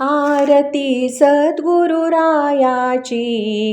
आरती सद्गुरुरायाची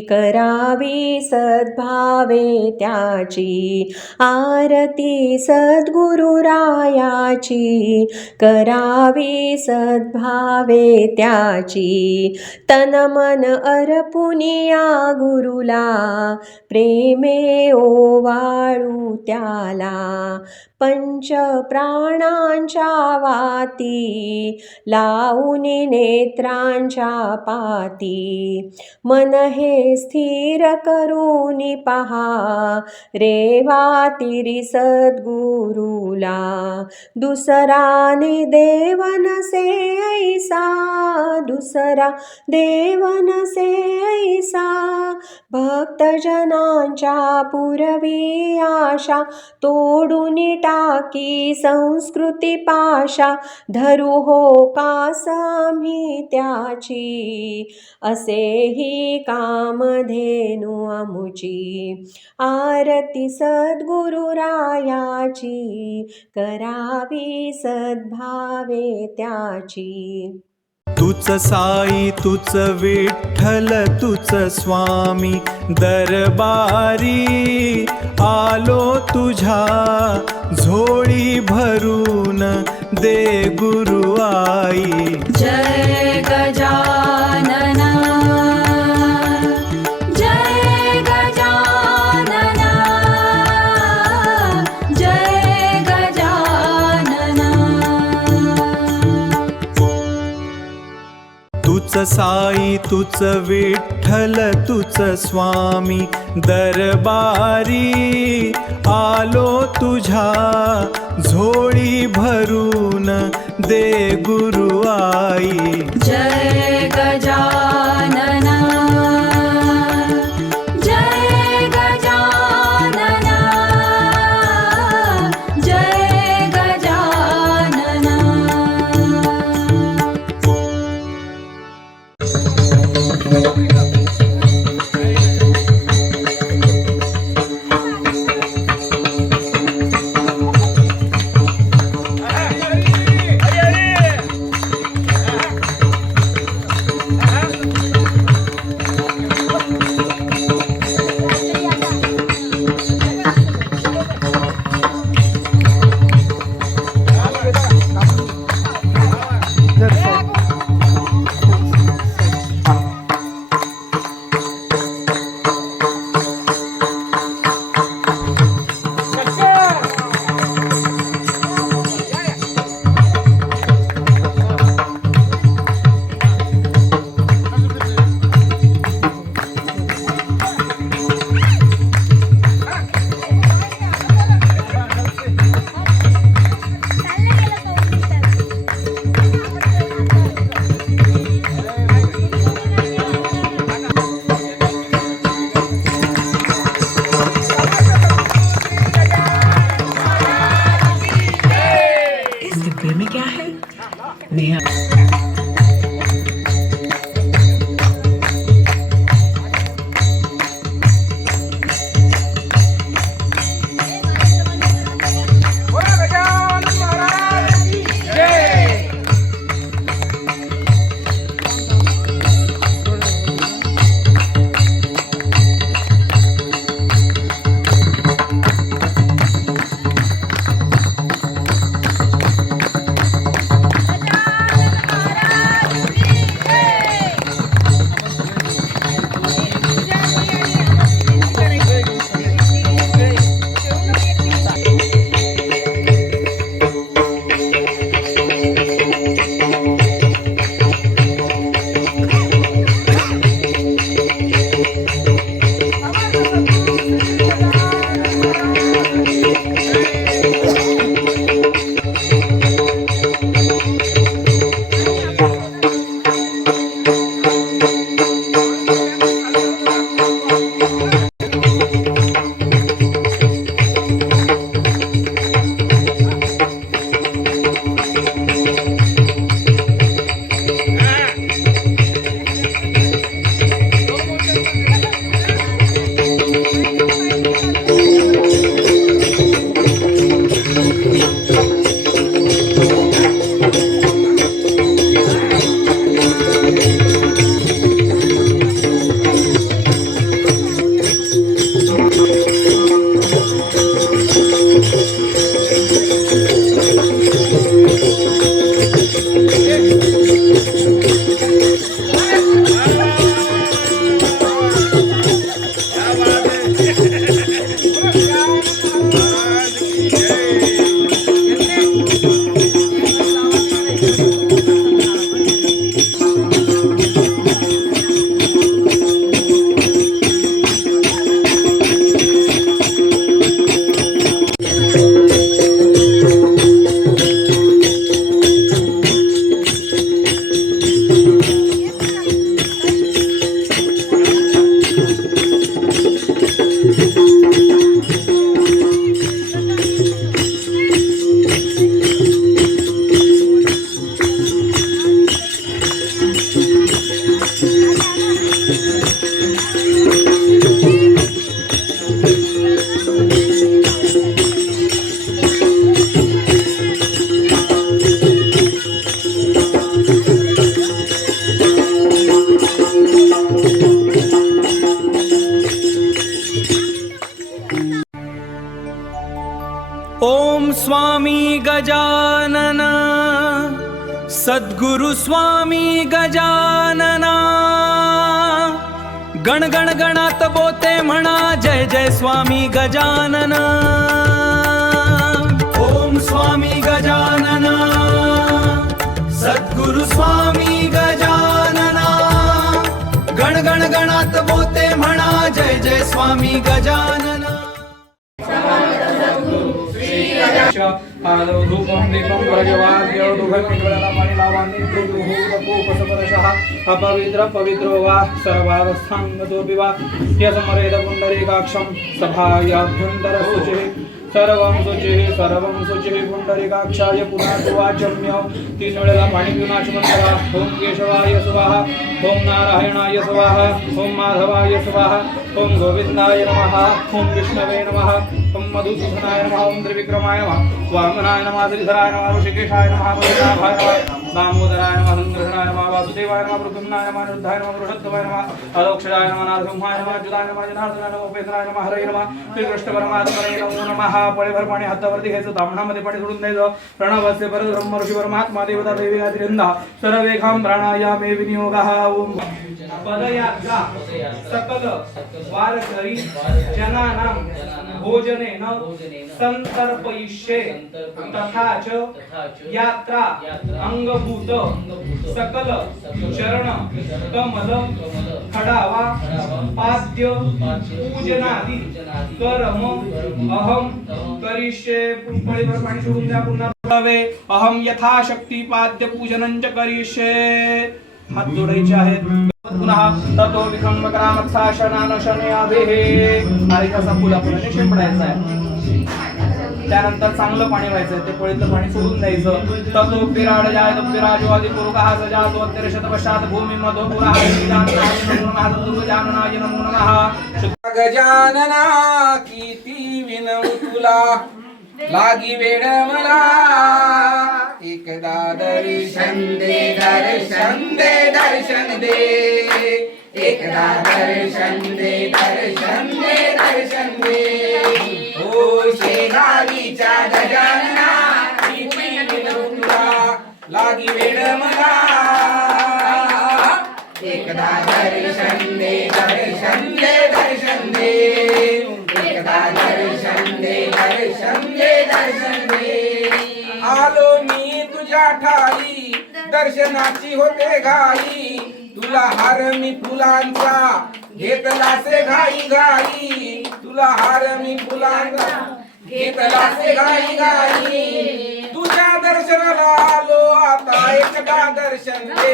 करावी सद्भावे त्याची. आरती सद्गुरुरायाची करावी सद्भावे त्याची. तन मन अर्पुनिया गुरुला प्रेमे ओवाळू त्याला. पंच प्राणांच्या वाती लावून नेत्रांच्या पाती. मन हे स्थिर करून पहा रेवा तिरी सद्गुरुला. दुसरा ने देव नसे ऐसा, दुसरा देव नसे ऐसा. भक्तजनांच्या पुरवी आशा तोडून टाकी संस्कृती पाशा. धरू हो कास आम्ही त्याची, असेही कामधेनु आमुची. आरती सद्गुरुरायाची करावी सद्भावे त्याची. तूच साई तूच विठ्ठल तूच स्वामी दरबारी. आलो तुझ्या झोळी भरून दे गुरु आई. जय गजानना जय गजानना जय गजानना. तूच साई तूच विठ्ठल तूच स्वामी दरबारी. आलो तुझ्या झोळी भरून दे गुरु आई. जय गजानना जय गजानना जय गजानना. स्वामी गजानन, सद्गुरु स्वामी गजानना. गण गण गणात बोते म्हणा, जय जय स्वामी गजानन. ओम स्वामी गजानन, सद्गुरु स्वामी गजानना. गण गण गणात बोते म्हणा, जय जय स्वामी गजानन. धूपं दीपं प्रज्वाल्य दुघटनिकटलामणि लावण्य दुर्गुहोपसपरशः अपवित्र पवित्रो वा सर्वावस्थाङ्गतोऽपि वा यस्मरेद पुण्डरीकाक्षं सभायाभ्यन्तरशुचिः सर्वं शुचिः पुण्डरीकाक्षाय पुनः वाचम्य तीन वेळेला पाणी पिऊन आचमन करा. ओम केशवाय स्वाहा, ओम नारायणाय स्वाहा, ओम माधवाय स्वाहा, ओम गोविंदाय नमः, ओम विष्णवे नमः, ओम मधुसूदनाय नमः, ओम त्रिविक्रमाय नमः, वामनाय नमः, श्रीधराय नमः, ऋषिकेशाय नमः, मधुनाभाय नमः, दामोदराय नमः, संकर्षणाय नमः, वासुदेवाय नमः, प्रद्युम्नाय नमः, अनिरुद्धाय नमः, वृषध्ववाय नमः, अलोक्षजाय नमः, नारसिंहाय नमः, अच्युताय नमः, जनार्दनाय नमः, उपेंद्राय नमः, हरये नमः. श्रीकृष्ण परमात्मने नमो नमः. पळीभर पाणी हातावरती घ्यायचं, ताम्हणामध्ये पाणी सोडून द्यायचं. प्रणवस्य परब्रह्म ऋषी परमात्मा देवता देवी आदिरंदा सर्वेखां प्राणायामे विनियोगः. ओम पदयात्रा सकल वारकरी जनानां भोजनेन संतर्पयिष्ये तथा च यात्रा अंगभूत सकल चरण कमल खडावा पाद्य पूजनादि कर्म अहम करिष्ये. पळीभर पाणी सोडून द्या. पुन्हा अहम यथाशक्ती पाद्य पूजनं च करिष्ये. हात जोडायचे आहेत. पुन्हा ततो विक्रम करामत्सा शनान शनयाभिः. आणि कसा फुला फुलाने शिंपडायचा आहे. त्यानंतर चांगलं पाणी व्हायचं, ते पळीतलं पाणी सोडून द्यायचं. ततो पिराड जाय पिराजो आदि पुरुषः सजातो अत्यर्षत पश्चात भूमी मधो पुरः गजाननाय नमो नमः. गजानना किती विनवू तुला, लागी वेळ मला एकदा दर्शन दे, दर्शन दे, दर्शन दे. एकदा दर्शन दे, दर्शन दे, दर्शन दे. ओ शेगावीच्या गजानना किती विनवू तुला, लागी वेळ मला एकदा दर्शन दे, दर्शन दे, दर्शन दे. एकदा दर्शन दे, दर्शन दे, दर्शन दे. आलो मी तुझ्या ठाई, दर्शनाची होते घाई. तुला हार मी फुलांचा घेतलासे घाई घाई. तुला हार मी फुलांचा घेतलासे घाई घाई. तुझ्या दर्शनाला आलो आता, एकदा दर्शन दे.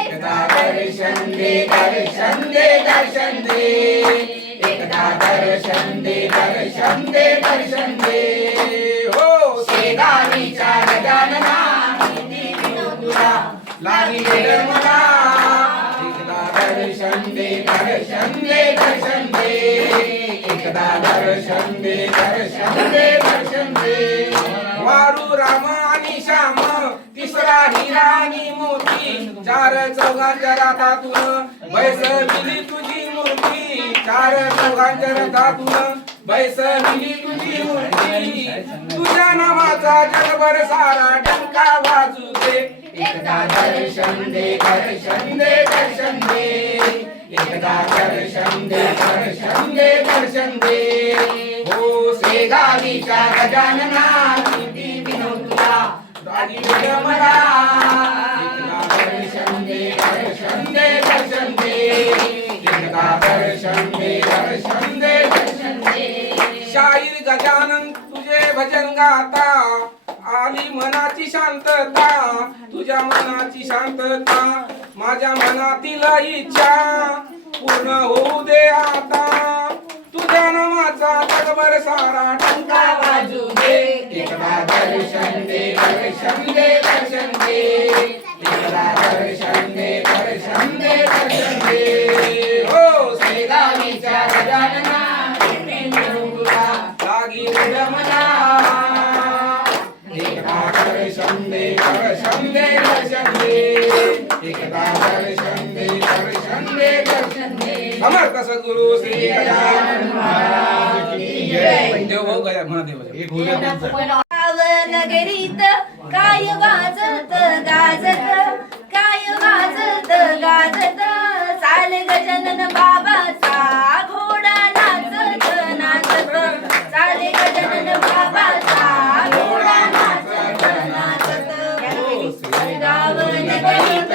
एकदा दर्शन दे, दर्शन दे, दर्शन दे. एकदा दर्शन दे, दर्शन दे, दर्शन दे. हो शेगावीच्या गजानना किती विनवू तुला, लागी वेळ मला एकदा दर्शन दे, दर्शन दे, दर्शन दे. एकदा दर्शन दे, दर्शन दे, दर्शन दे. वारू राम आणि श्याम तिसरा हिरा आणि मोती. चार चौघांच्या रथातून बैसविली तुझी मूर्ती. चार चौघांच्या रथातून बैसविली तुझी मूर्ती. तुझ्या नावाचा जगभर सारा डंका वाजू दे. एकदा दर्शन दे, दर्शन दे, दर्शन दे. एकदा दर्शन दे, दर्शन दे, दर्शन दे. हो शेगावीच्या गजानना किती विनवू तुला, लागी वेळ मला एकदा दर्शन दे, दर्शन दे, दर्शन दे. एकदा दर्शन दे, दर्शन दे, दर्शन दे. शाहीर गजानन तुझे भजन गाता, आली मनाची शांतता. तुझ्या मनाची शांतता माझ्या मनातील इच्छा पूर्ण होऊ दे आता. तुझ्या नामाचा जगभर सारा टंका वाजू दे. एकदा दर्शन दे, दर्शन दे, दर्शन दे. एकदा दर्शन दे, दर्शन दे, दर्शन दे. हो शेगावीच्या गजानना किती विनवू तुला, लागी वेळ मला एकदा दर्शन दे, दर्शन दे, दर्शन दे. एकदा दर्शन दे, दर्शन दे, दर्शन दे. समर्थ सद्गुरु श्री गजानन महाराज की जय. देव भाऊ गया म्हणा देव. एक होऊ द्या तुमचं. नगरीत काय वाजत गाजत, काय वाजत गाजत, चाल गजानन बाबाचा घोडा नाचत नाचत, चाले गजानन बाबाचा घोडा नाचत नाचत. गाव नगरीत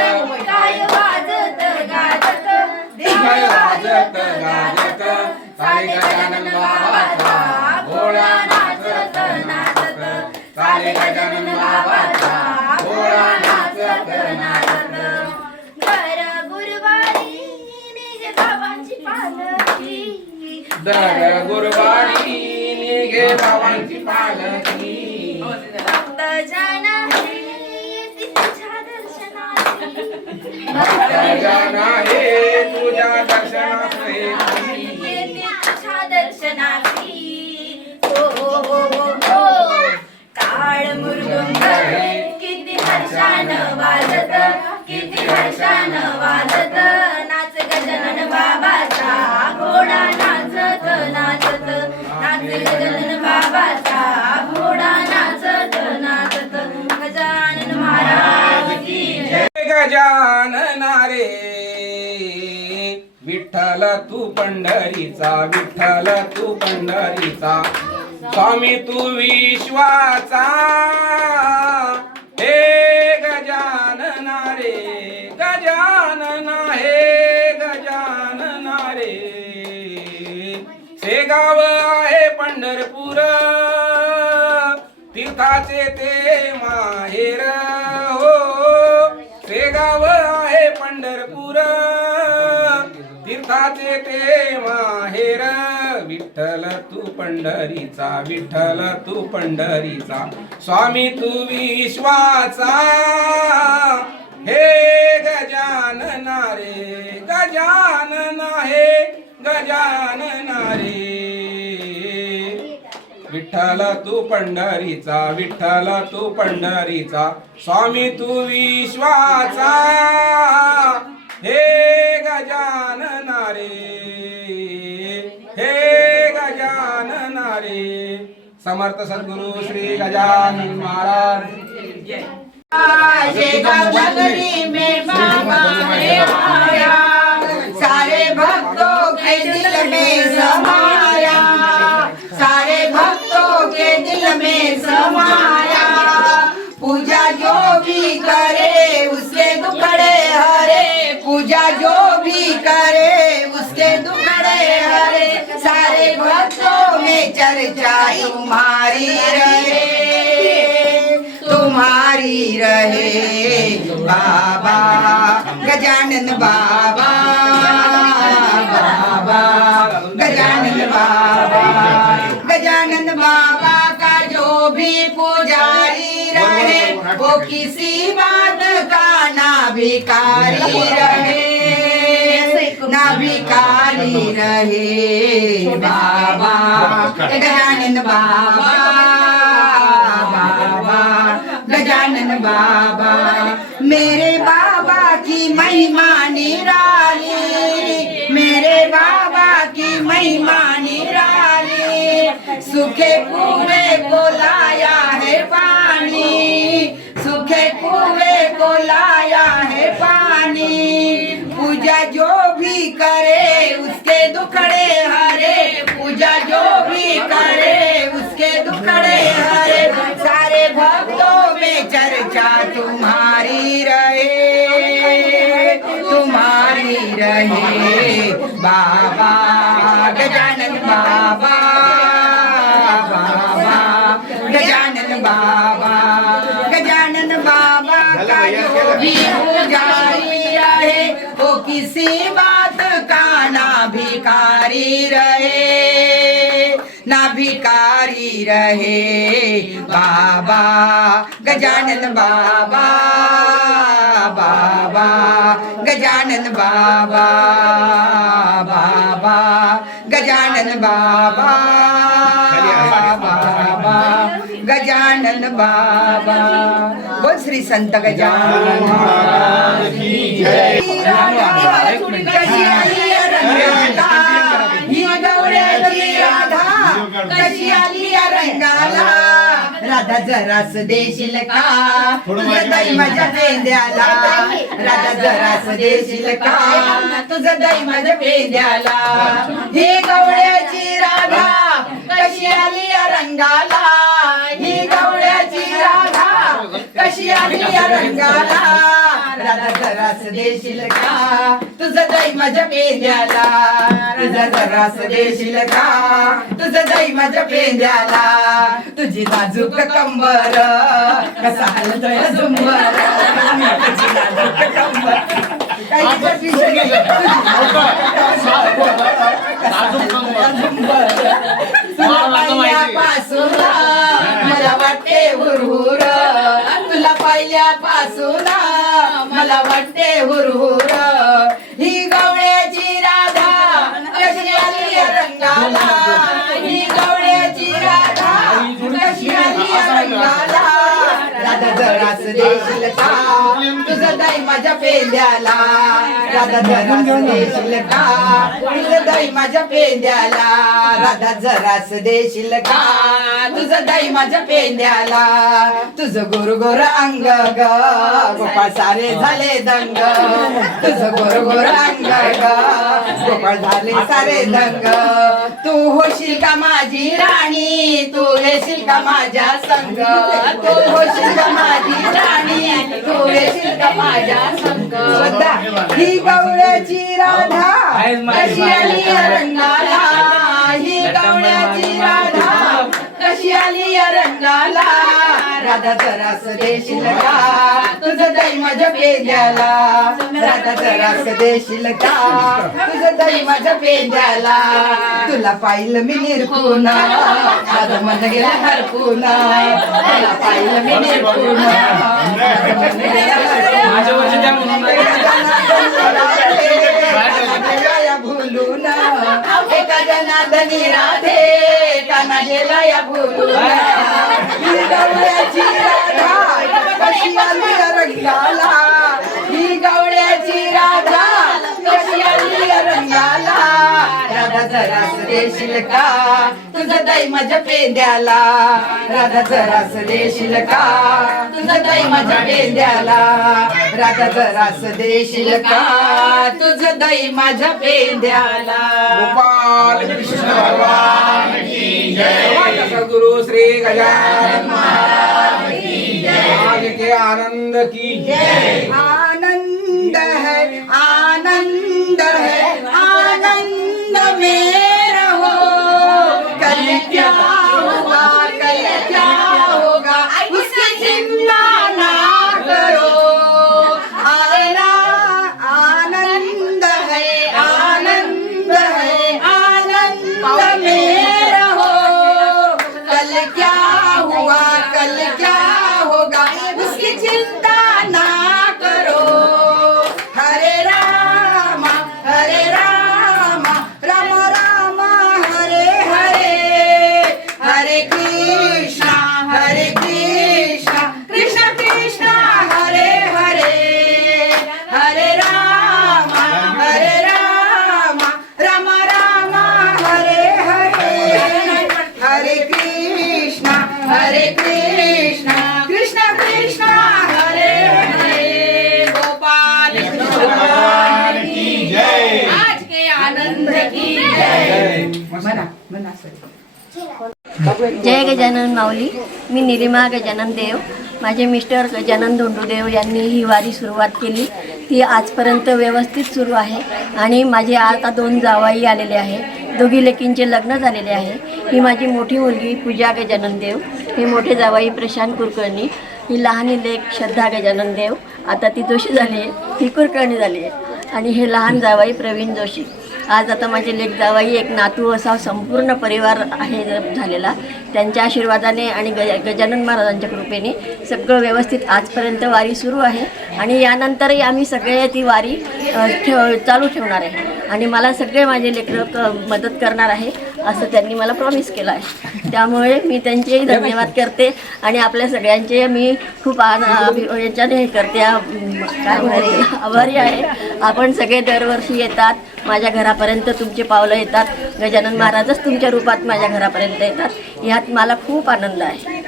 काय वाजत गाजत, काय वाजत गाजत, चाले गजानन बाबाचा घोडा नाचत नाचत, चाले गजानन बाबाचा घोडा नाचत नाचत. दर गुरुवारी निघे बाबांची पालखी, दर गुरुवारी निघे बाबांची पालखी, भक्त जन तुझ्या दर्शनाची, भक्त जन हे तुझ्या दर्शनासाठी, तुझ्या दर्शनाची. हो हो हो हो हो, टाळ मृदुंग किती हर्षान वाजत, किती हर्षान वाजत, नाच गजानन बाबाचा घोडा नाचत नाचत, नाच गजानन बाबाचा घोडा नाचत नाचत. गजानन महाराज की जय. गजानना रे विठ्ठल तू पंढरीचा, विठ्ठल तू पंढरीचा, स्वामी तू विश्वाचा. हे गजानना रे गजानना, हे गजानना रे. शेगाव आहे पंढरपूर, तीर्थाचे ते माहेर हो. शेगाव आहे पंढरपूर, तीर्थाचे ते माहेर. विठ्ठल तू पंढरीचा, विठ्ठल तू पंढरीचा, स्वामी तू विश्वाचा. हे गजानना रे गजानना, हे गजानना रे. विठ्ठल तू पंढरीचा, विठ्ठल तू पंढरीचा, स्वामी तू विश्वाचा. हे गजानना रे, हे गजानना रे. समर्थ सद्गुरु श्री गजानन महाराज. शेगाव नगरी में बाबा ने आया, सारे भक्तों के दिल में समाया, सारे भक्तों के दिल में समाया. पूजा जो भी करे उसके दुखड़े हरे, पूजा जो भी करे उसके दुखड़े हरे. सारे भक्तों में चर्चा तुम्हारी रहे, तुम्हारी रहे. बाबा गजानन बाबा, बाबा गजानन बाबा, गजानन बाबा का जो भी पुजारी रहे वो किसी बात का ना भिखारी रहे, ना भिखारी रहे. बाबा गजानन बाबा, बाबा गजानन बाबा. मेरे बाबा की महिमा निराली, मेरे बाबा की महिमा निराली. सूखे कुएं को लाया है पानी, सूखे कुएं को लाया है पानी. पूजा जो भी करे उसके दुखड़े हरे, पूजा जो भी करे उसके दुखड़े हरे. सारे भक्तों में चर्चा तुम्हारी रहे, तुम्हारी रहे. बाबा गजानन बाबा, बाबा गजानन बाबा, गजानन बाबा का जो भी पुजारी रहे वो किसी बात का ना भिखारी रहे, ना भिखारी रहे. बाबा गजानन बाबा, बाबा गजानन बाबा, बाबा गजानन बाबा, बाबा गजानन बाबा. बोल श्री संत गजानन महाराज की जय. कशी आली रंगाला ही गवळ्याची राधा, कशी आली रंगाला राधा जरास देशील का तुझं दही माझ्या पेंद्याला राधा जरास देशील का तुझं दही माझ्या पेंद्याला ही गवळ्याची राधा कशी आली या रंगाला ही गवळ्याची राधा कशी आली या रंगाला राधा जरास देशील का तुझं दही माझ्या पेंद्याला तुझं जरास देशील का तुझं दही माझ्या पेंद्याला तुझी नाजूक कंबर कसा हलतोय झुंबर तुझी नाजूक कंबर पासून मला वाटते हुरहुर तुला पहिल्यापासून मला वाटते हुरहुर ही गवळ्याची राधा कशी आली या रंगाला ही गवळ्याची राधा कशी आली या रंगाला राधा जरास देशील का तुझं दही माझ्या पेंद्याला राधा जरास देशील का तुझं दही माझ्या पेंद्याला राधा जरास देशील का तुझं दही माझ्या पेंद्याला तुझं गोर अंग ग गोपाळ सारे झाले दंग तुझं गोर अंग ग गोपाळ झाले सारे दंग तू होशील का माझी राणी तू येशील का माझ्या संग तू होशील का माझी राणी तू येशील का माझ्या संग ही गवळ्याची राधा कशी आली या रंगाला ही गवळ्याची राधा कशी आली या रंगाला राधा जरास देशील का तुझं दही माझ्या पेंद्याला राधा जरास देशील का तुझं दही माझ्या पेंद्याला तुला पाहिलं मी निरखून माझं मन गेलं हरपून तुला पाहिलं मी निरखून भुलून एका जनार्दनी राधे काना गेला या भुलून ही गवळ्याची राधा कशी आली या रंगाला ही गवळ्याची राधा कशी आली या रंगाला राधा जरास देशील का तुझं दही माझ्या पेंद्याला राधा जरास देशील का तुझं दही माझ्या पेंद्याला राधा जरास देशील का तुझं दही माझ्या पेंद्याला गोपाल कृष्ण भगवान की जय सद्गुरु श्री गजानन महाराज की जय आज के आनंद की जय आनंद है आनंद में रहो कल क्या होगा कल क्या होगा उसकी चिंता ना करो आनंद में रहो कल क्या हुआ कल क्या होगा उसकी चिंता ना करो हरे राम राम राम हरे हरे हरे कृष्णा कृष्ण कृष्ण हरे हरे हरे राम राम हरे हरे हरे कृष्णा कृष्ण कृष्ण हरे हरे गोपाल भगवान की जय आज के आनंद की मना सर जय गजानन माऊली. मी निलिमा गजानन देव. माझे मिस्टर गजानन धोंडूदेव यांनी ही वारी सुरुवात केली. ती आजपर्यंत व्यवस्थित सुरू आहे आणि माझे आता 2 जावाई आलेले आहे. दोघी लेकींचे लग्न झालेले आहे. ही माझी मोठी मुलगी पूजा गजानन देव, हे मोठे जावाई प्रशांत कुलकर्णी, ही लहानी लेक श्रद्धा गजानन देव, आता ती जोशी झाली आहे, ही कुलकर्णी झाली आहे, आणि हे लहान जावाई प्रवीण जोशी. आज आता माझे लेक जावाई एक नातू असा संपूर्ण परिवार आहे झालेला. त्यांच्या आशीर्वादाने आणि गजानन महाराजांच्या कृपेने सगळं व्यवस्थित आजपर्यंत वारी सुरू आहे आणि यानंतरही आम्ही सगळे ती वारी चालू ठेवणार आहे आणि मला सगळे माझे लेकरं मदत करणार आहे असं त्यांनी मला प्रॉमिस केलं आहे. त्यामुळे मी त्यांचेही धन्यवाद करते आणि आपल्या सगळ्यांचे मी खूप याच्याने हे करते, काय म्हणाले, आभारी आहे. आपण सगळे दरवर्षी येतात माझ्या घरापर्यंत, तुमचे पावलं येतात, गजानन महाराजच तुमच्या रूपात माझ्या घरापर्यंत येतात, ह्यात मला खूप आनंद आहे.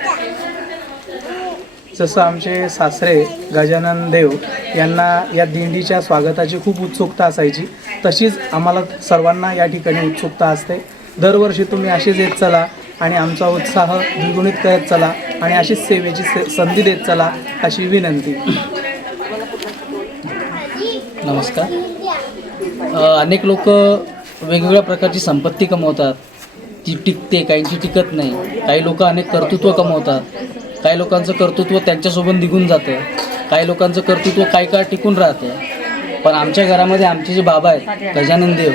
जसं आमचे सासरे गजानन देव यांना या दिंडीच्या स्वागताची खूप उत्सुकता असायची, तशीच आम्हाला सर्वांना या ठिकाणी उत्सुकता असते. दरवर्षी तुम्ही अशीच येत चला आणि आमचा उत्साह द्विगुणित करत चला आणि अशीच सेवेची संधी देत चला अशी विनंती. नमस्कार. अनेक लोक वेगवेगळ्या प्रकारची संपत्ती कमवतात, ती टिकते, काहींची टिकत नाही. काही लोक अनेक कर्तृत्व कमवतात, काही लोकांचं कर्तृत्व त्यांच्यासोबत निघून जातं, काही लोकांचं कर्तृत्व काही काळ टिकून राहतं. पण आमच्या घरामध्ये आमचे जे बाबा आहेत गजानन देव,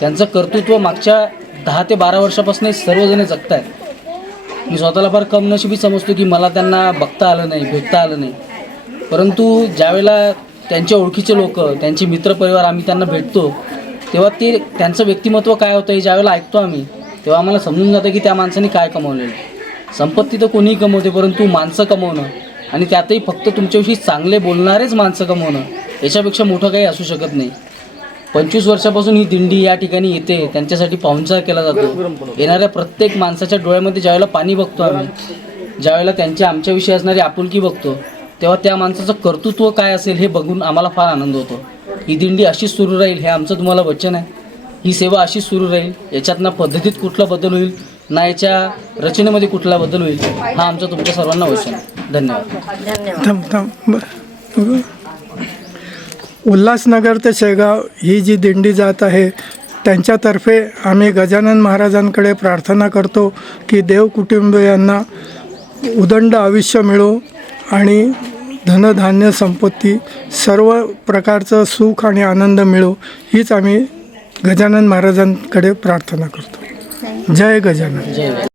त्यांचं कर्तृत्व मागच्या 10 ते 12 वर्षापासून सर्वजण जगत आहेत. मी स्वतःला फार कमनशिबी समजतो की मला त्यांना बघता आलं नाही, भेटता आलं नाही. परंतु ज्यावेळेला त्यांच्या ओळखीचे लोक, त्यांचे मित्रपरिवार आम्ही त्यांना भेटतो, तेव्हा त्यांचं व्यक्तिमत्व काय होतं हे ज्यावेळेला ऐकतो आम्ही, तेव्हा आम्हाला समजून जातं की त्या माणसाने काय कमवलेलं. संपत्ती तर कोणीही कमवते, परंतु माणसं कमवणं आणि त्यातही फक्त तुमच्याविषयी चांगले बोलणारेच माणसं कमवणं, याच्यापेक्षा मोठं काही असू शकत नाही. 25 वर्षापासून ही दिंडी या ठिकाणी येते, त्यांच्यासाठी पाहुणचार केला जातो. येणाऱ्या प्रत्येक माणसाच्या डोळ्यामध्ये ज्यावेळेला पाणी बघतो आम्ही, ज्यावेळेला आमच्याविषयी असणारी आपुलकी बघतो, तेव्हा त्या माणसाचं कर्तृत्व काय असेल हे बघून आम्हाला फार आनंद होतो. ही दिंडी अशीच सुरू राहील हे आमचं तुम्हाला वचन आहे. ही सेवा अशीच सुरू राहील. याच्यात ना पद्धतीत कुठला बदल होईल, ना याच्या रचनेमध्ये कुठला बदल होईल, हा आमचं तुमच्या सर्वांना वचन आहे. धन्यवाद. उल्हासनगर ते शेगाव ही जी दिंडी जात आहे, त्यांच्यातर्फे आम्ही गजानन महाराजांकडे प्रार्थना करतो की देव कुटुंबियांना उदंड आयुष्य मिळो आणि धनधान्य संपत्ती सर्व प्रकारचं सुख आणि आनंद मिळो, हीच आम्ही गजानन महाराजांकडे प्रार्थना करतो. जय गजानन. जय